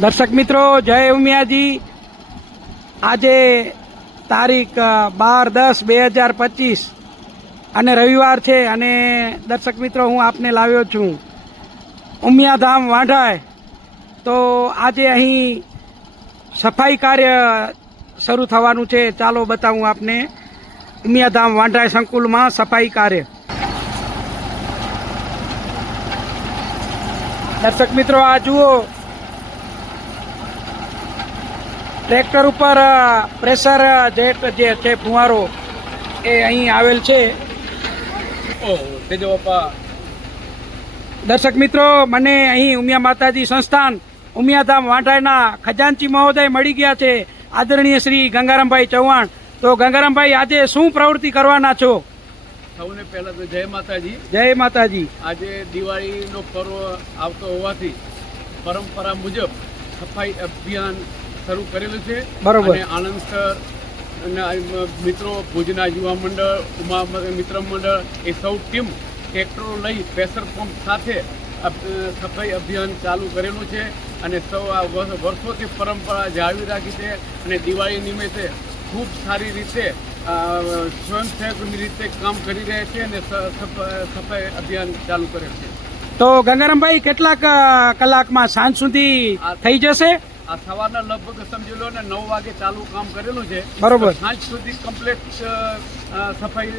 દર્શક મિત્રો, જય ઉમિયાજી. આજે તારીખ બાર દસ બે હજાર પચીસ. અને રવિવાર છે અને દર્શક મિત્રો, હું આપને લાવ્યો છું. ઉમિયાધામ વાંઢાય. તો આજે અહીં સફાઈ કાર્ય શરૂ થવાનું છે. ચાલો બતાવું આપને. ઉમિયાધામ વાંઢાય સંકુલમાં સફાઈ કાર્ય. દર્શક મિત્રો, આ જુઓ. ટ્રેક્ટર ઉપર પ્રેશર જેટ જે છે ફુવારો એ અહીં આવેલ છે. દર્શક મિત્રો મને અહીં ઉમિયા માતાજી સંસ્થાન ઉમિયાધામ વાંઢાયના ખજાનચી મહોદય મળી ગયા છે. આદરણીય શ્રી ગંગારામભાઈ ચૌહાણ. તો ગંગારામભાઈ આજે શું પ્રવૃત્તિ કરવાના છો? સૌને પહેલા તો જય માતાજી. જય માતાજી. આજે દિવાળીનો પર્વ આવતો હોવાથી પરંપરા મુજબ સફાઈ અભિયાન શરૂ કરેલું છે. બરોબર. આનંદ સર અને મિત્રો ભુજના યુવા મંડળ ઉમા મિત્ર મંડળ એ સૌ ટીમ ટ્રેક્ટરો લઈ પ્રેશર પંપ સાથે સફાઈ અભિયાન ચાલુ કરેલું છે. અને સૌ આ વર્ષોથી પરંપરા જાળવી રાખી છે. અને દિવાળી નિમિત્તે ખૂબ સારી રીતે સ્વયંસેવકની રીતે કામ કરી રહ્યા છે અને સફાઈ અભિયાન ચાલુ કરે છે. તો ગંગારામભાઈ કેટલાક કલાકમાં સાંજ સુધી થઈ જશે? આ સવારના લગભગ સમજી લો ને નવ વાગે ચાલુ કામ કરેલું છે. બરોબર. સાંજ સુધી કમ્પ્લીટ સફાઈ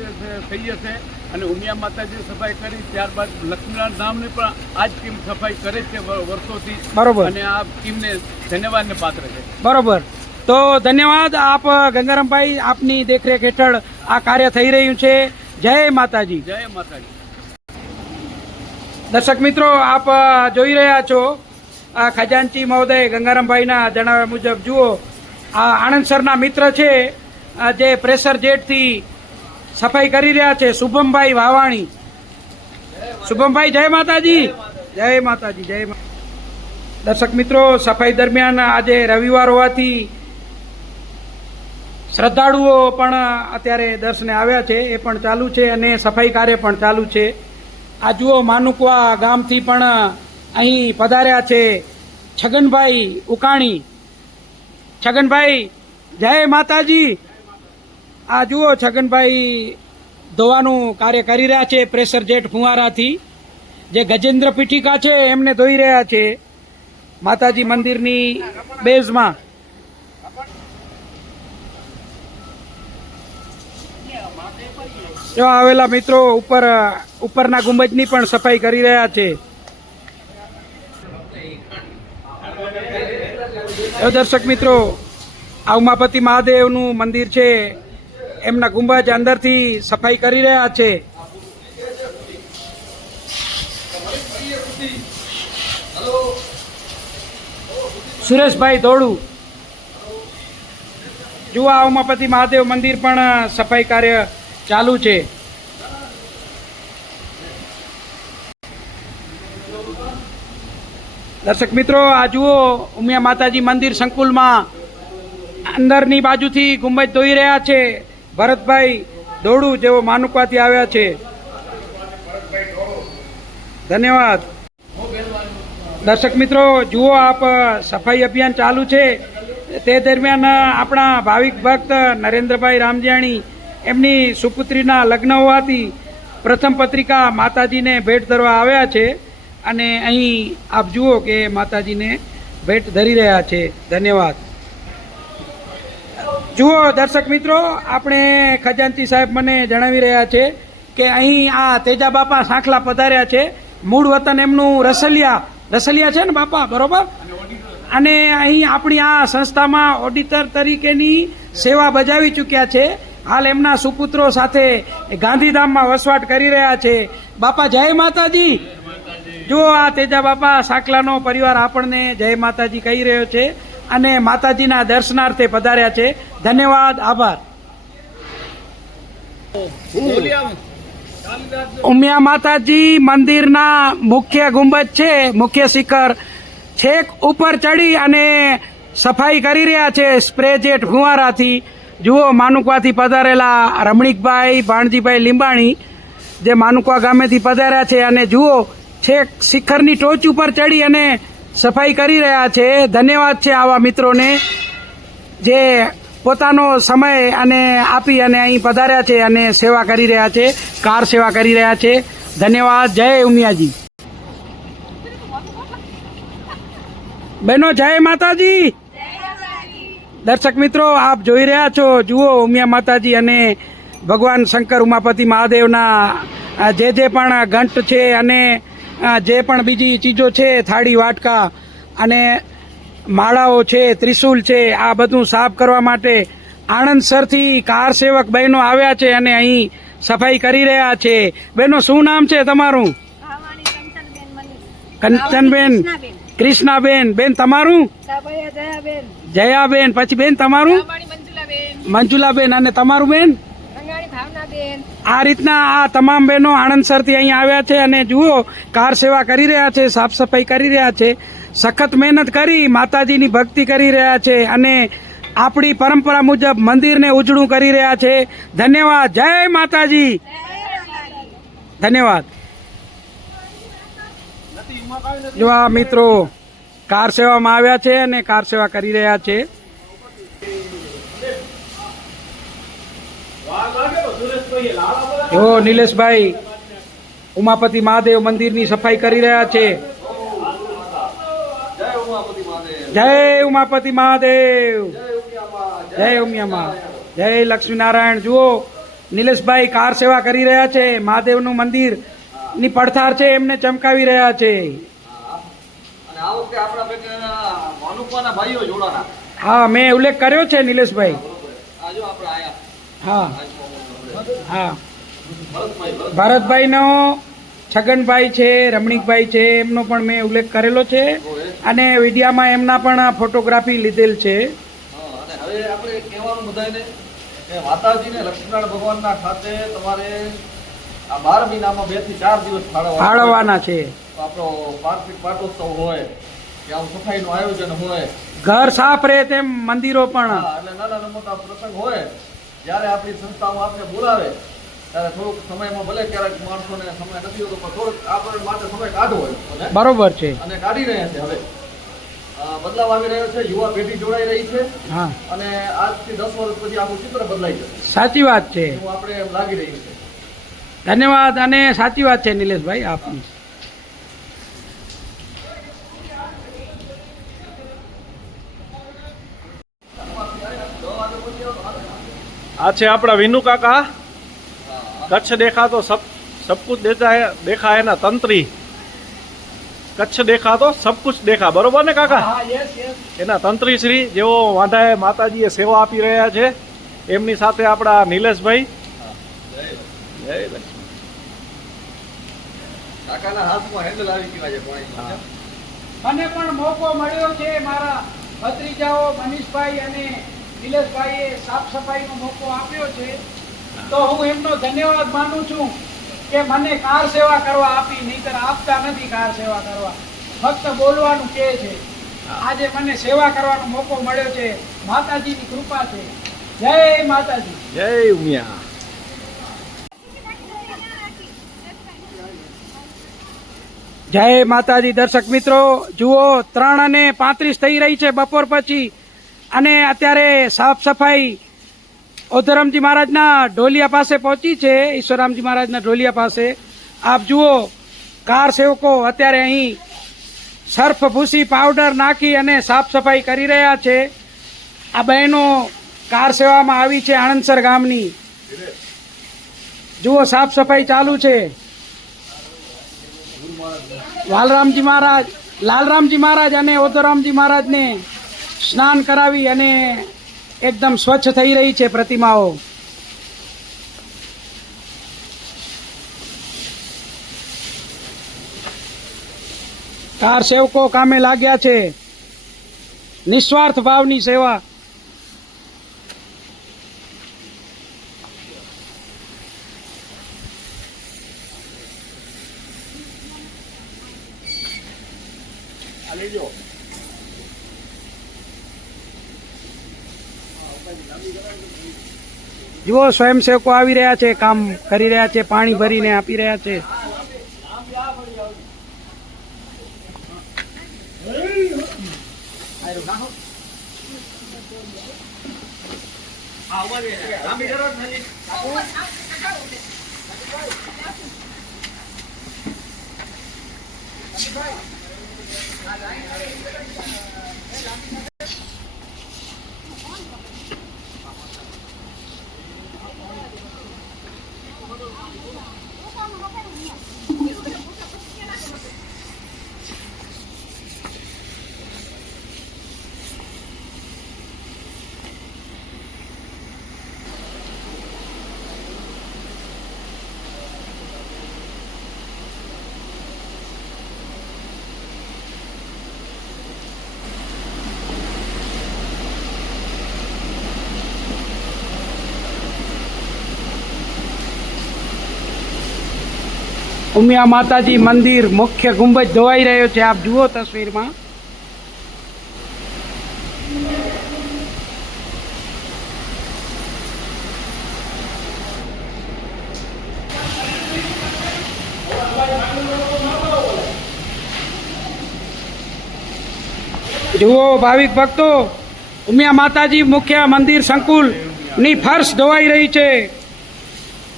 થઈ જશે. અને ઉમિયા માતાજી સફાઈ કરી ત્યારબાદ લક્ષ્મીનારાયણ ધામની પણ આ જ ટીમ સફાઈ કરે છે વર્ષોથી. બરોબર. અને આ ટીમને ધન્યવાદને પાત્ર છે. બરોબર. તો ધન્યવાદ આપ ગંગારામભાઈ આપની દેખરેખ હેઠળ આ કાર્ય થઈ રહ્યું છે. જય માતાજી. જય માતાજી. દર્શક મિત્રો આપ જોઈ રહ્યા છો આ ખજાનચી મહોદય ગંગારામભાઈના જણાવ્યા મુજબ, જુઓ, આ આણંદ સરના મિત્ર છે. જે પ્રેશર જેટથી સફાઈ કરી રહ્યા છે, શુભમભાઈ વાવાણી. શુભમભાઈ, જય માતાજી. જય માતાજી, જય દર્શક મિત્રો, સફાઈ દરમિયાન આજે રવિવાર હોવાથી શ્રદ્ધાળુઓ પણ અત્યારે દર્શને આવ્યા છે. એ પણ ચાલુ છે અને સફાઈ કાર્ય પણ ચાલુ છે. આ જુઓ, માનુકવા ગામથી પણ અહીં પધાર્યા છે છગનભાઈ ઉકાણી. છગનભાઈ, જય માતાજી. આ જુઓ છગનભાઈ ધોવાનું કાર્ય કરી રહ્યા છે પ્રેશર જેટ ફુવારાથી. જે ગજેન્દ્ર પીઠિકા છે એમને ધોઈ રહ્યા છે માતાજી મંદિરની બેઝમાં. આવેલા મિત્રો ઉપર, ઉપરના ગુંબજની પણ સફાઈ કરી રહ્યા છે. જો દર્શક મિત્રો આ ઉમાપતિ મહાદેવનું મંદિર છે. એમના ગુંબજ અંદરથી સફાઈ કરી રહ્યા છે. સુરેશભાઈ ધોળુ. જુઓ આ ઉમાપતિ મહાદેવ મંદિર પણ સફાઈ કાર્ય ચાલુ છે. દર્શક મિત્રો, આ જુઓ, ઉમિયા માતાજી મંદિર સંકુલમાં અંદરની બાજુથી ગુંબજ ધોઈ રહ્યા છે. ભરતભાઈ દોડુ જેઓ માનુકાથી આવ્યા છે. ધન્યવાદ. દર્શક મિત્રો, જુઓ આપ, સફાઈ અભિયાન ચાલુ છે. તે દરમિયાન આપણા ભાવિક ભક્ત નરેન્દ્રભાઈ રામજાણી એમની સુપુત્રીના લગ્ન હોવાથી પ્રથમ પત્રિકા માતાજીને ભેટ ધરવા આવ્યા છે. અને અહીં આપ જુઓ કે માતાજીને ભેટ ધરી રહ્યા છે. ધન્યવાદ. જુઓ દર્શક મિત્રો, આપણે ખજાનચી સાહેબ મને જણાવી રહ્યા છે કે અહીં આ તેજા બાપા સાંખલા પધાર્યા છે. મૂળ વતન એમનું રસલિયા. રસલિયા છે ને બાપા, બરોબર? અને અહીં આપણી આ સંસ્થામાં ઓડિટર તરીકેની સેવા બજાવી ચૂક્યા છે. હાલ એમના સુપુત્રો સાથે ગાંધીધામમાં વસવાટ કરી રહ્યા છે. બાપા, જય માતાજી! જો આ તેજા બાપા સાકલાનો પરિવાર આપણને જય માતાજી કહી રહ્યો છે અને માતાજીના દર્શનાર્થે પધાર્યા છે. ધન્યવાદ, આભાર. ઉમિયા માતાજી મંદિરના મુખ્ય ગુંબજ છે, મુખ્ય શિખર છેક ઉપર ચડી અને સફાઈ કરી રહ્યા છે સ્પ્રે જેટ ફુવારાથી જુઓ, માનુકવાથી પધારેલા રમણીકભાઈ, ભાણજીભાઈ લીંબાણી જે માનુકવા ગામેથી પધાર્યા છે અને જુઓ છેક શિખરની ટોચ ઉપર ચડી અને સફાઈ કરી રહ્યા છે. ધન્યવાદ છે આવા મિત્રોને જે પોતાનો સમય અને આપી અને અહીં પધાર્યા છે અને સેવા કરી રહ્યા છે, કાર સેવા કરી રહ્યા છે. ધન્યવાદ. જય ઉમિયાજી. બહેનો, જય માતાજી. દર્શક મિત્રો, આપ જોઈ રહ્યા છો, જુઓ ઉમિયા માતાજી અને ભગવાન શંકર ઉમાપતિ મહાદેવના, જે જે પણ ઘંટ છે અને જે પણ બીજી ચીજો છે થાળી વાટકા અને માળાઓ છે ત્રિશુલ છે આ બધું સાફ કરવા માટે આણંદસરથી કાર સેવક બહેનો આવ્યા છે અને અહીં સફાઈ કરી રહ્યા છે બહેનો શું નામ છે તમારું કંચનબેન કૃષ્ણાબેન. બેન તમારું જયાબેન. પછી બેન તમારું મંજુલાબેન. અને તમારું બેન. આ રીતના આ તમામ બહેનો આણંદસરથી અહીં આવ્યા છે અને જુઓ, કાર સેવા કરી રહ્યા છે, સાફ સફાઈ કરી રહ્યા છે, સખત મહેનત કરી, માતાજીની ભક્તિ કરી રહ્યા છે અને આપણી પરંપરા મુજબ મંદિરને ઉજળું કરી રહ્યા છે. ધન્યવાદ. જય માતાજી. ધન્યવાદ. જો આ મિત્રો કાર સેવામાં આવ્યા છે અને કાર સેવા કરી રહ્યા છે. જો નિલેશભાઈ, ઉમાપતિ મહાદેવ મંદિરની સફાઈ કરી રહ્યા છે. જય ઉમાપતિ મહાદેવ. જય ઉમિયામાં. જય લક્ષ્મીનારાયણ. જુઓ, નિલેશભાઈ કાર સેવા કરી રહ્યા છે. મહાદેવનું મંદિરની પડથાર છે, એમને ચમકાવી રહ્યા છે. હા, મેં ઉલ્લેખ કર્યો છે નિલેશભાઈ. હા. હા. ભરતભાઈ ભરત ભારતભાઈનો છગનભાઈ છે રમણીકભાઈ છે એમનો પણ મેં ઉલ્લેખ કરેલો છે. અને વિડિયામાં એમના પણ ફોટોગ્રાફી લીધેલ છે. હવે આપણે કહેવાનું બધાને કે માતાજીને લક્ષ્મીનારાયણ ભગવાનના ખાતે તમારે આ બાર મહિનામાં બેથી ચાર દિવસ ફાળવવાના છે. આપણો પાર્થિક પાટોત્સવ હોય કે આવું સફાઈનું આયોજન હોય. ઘર સાફ રહે તેમ મંદિરો પણ. એટલે નાના મોટા પ્રસંગ હોય જ્યારે આપણી સંસ્થાઓ આપને બોલાવે ત્યારે થોડુંક સમયમાં ભલે ક્યારેક માણસોને સમય નથી હોતો પણ થોડુંક આપણે માટે સમય કાઢવો હોય બરોબર છે. અને કાઢી રહ્યા છે હવે. બદલાવ આવી રહ્યો છે યુવા પેઢી જોડાઈ રહી છે હા. અને આજથી દસ વર્ષ પછી આખું ચિત્ર બદલાઈ જશે. સાચી વાત છે. આપણે લાગી રહ્યું છે. ધન્યવાદ અને સાચી વાત છે નિલેશભાઈ આપની. આ છે આપણા વિનુ કાકા. કચ્છ દેખાતો સબ સબ કુછ દેખાય દેખાય એના તંત્રી. કચ્છ દેખાતો સબ કુછ દેખા. બરોબર ને કાકા? એના તંત્રી શ્રી જેઓ વાંધાએ માતાજીએ સેવા આપી રહ્યા છે. એમની સાથે આપણા નિલેશભાઈ. મને પણ મોકો મળ્યો છે મારા ભત્રીજાઓ મનીષભાઈ અને નિલેશભાઈએ સાફ સફાઈનો મોકો આપ્યો છે તો હું એમનો ધન્યવાદ માનું છું કે મને કાર સેવા કરવા આપી નહીતર આપતા નથી કાર સેવા કરવા. ફક્ત બોલવાનું કે છે. આજે મને સેવા કરવાનો મોકો મળ્યો છે. માતાજીની કૃપા છે. જય માતાજી. જય ઉમિયા. જય માતાજી દર્શક મિત્રો. જુઓ ત્રણ અને પાંત્રીસ થઈ રહી છે બપોર પછી. અને અત્યારે સાફ સફાઈ ઓધરમજી મહારાજના ઢોલિયા પાસે પહોંચી છે, ઈશ્વરામજી મહારાજના ઢોલિયા પાસે. આપ જુઓ, કાર સેવકો અત્યારે અહીં સર્ફ ભૂસી પાવડર નાખી અને સાફ સફાઈ કરી રહ્યા છે. આ બહેનો કાર સેવામાં આવી છે આણંદસર ગામની. જુઓ, સાફ સફાઈ ચાલુ છે. વાલરામજી મહારાજ, લાલરામજી મહારાજ અને ઓધોરામજી મહારાજને સ્નાન કરાવી અને એકદમ સ્વચ્છ થઈ રહી છે પ્રતિમાઓ. કાર સેવકો કામે લાગ્યા છે. નિસ્વાર્થ ભાવની સેવા. જુઓ સ્વયંસેવકો આવી રહ્યા છે કામ કરી રહ્યા છે પાણી ભરીને આપી રહ્યા છે. ઉમિયા માતાજી મંદિર મુખ્ય ગુંબજ ધોવાઈ રહ્યો છે. આપ જુઓ તસવીરમાં. જુઓ ભાવિક ભક્તો, ઉમિયા માતાજી મુખ્ય મંદિર સંકુલની ફર્શ ધોવાઈ રહી છે.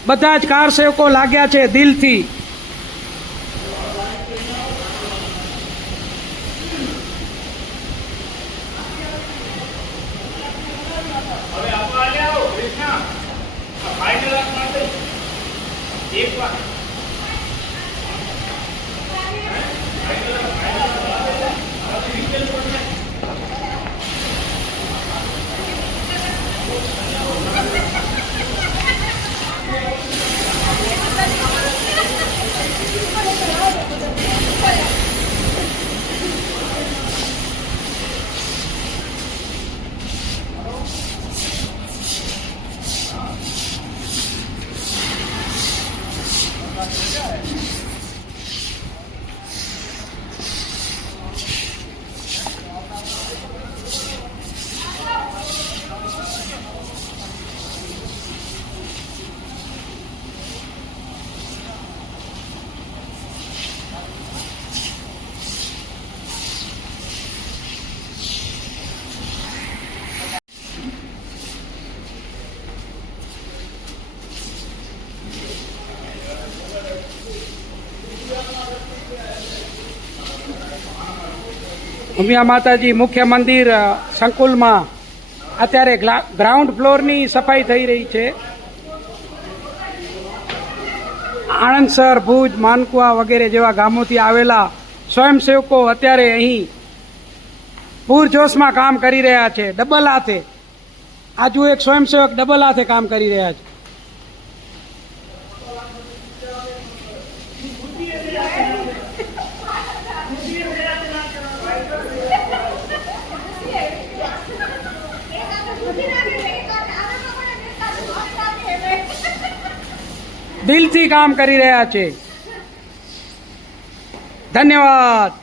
બધા જ કાર સેવકો લાગ્યા છે દિલથી. Dép. ઉમિયા માતાજી મુખ્ય મંદિર સંકુલમાં અત્યારે ગ્રાઉન્ડ ફ્લોરની સફાઈ થઈ રહી છે. આણંદસર ભુજ, માનકુવા વગેરે જેવા ગામોથી આવેલા સ્વયંસેવકો અત્યારે અહીં પૂરજોશમાં કામ કરી રહ્યા છે, ડબલ હાથે. આજુ એક સ્વયંસેવક ડબલ હાથે કામ કરી રહ્યા છે. દિલથી કામ કરી રહ્યા છે. ધન્યવાદ.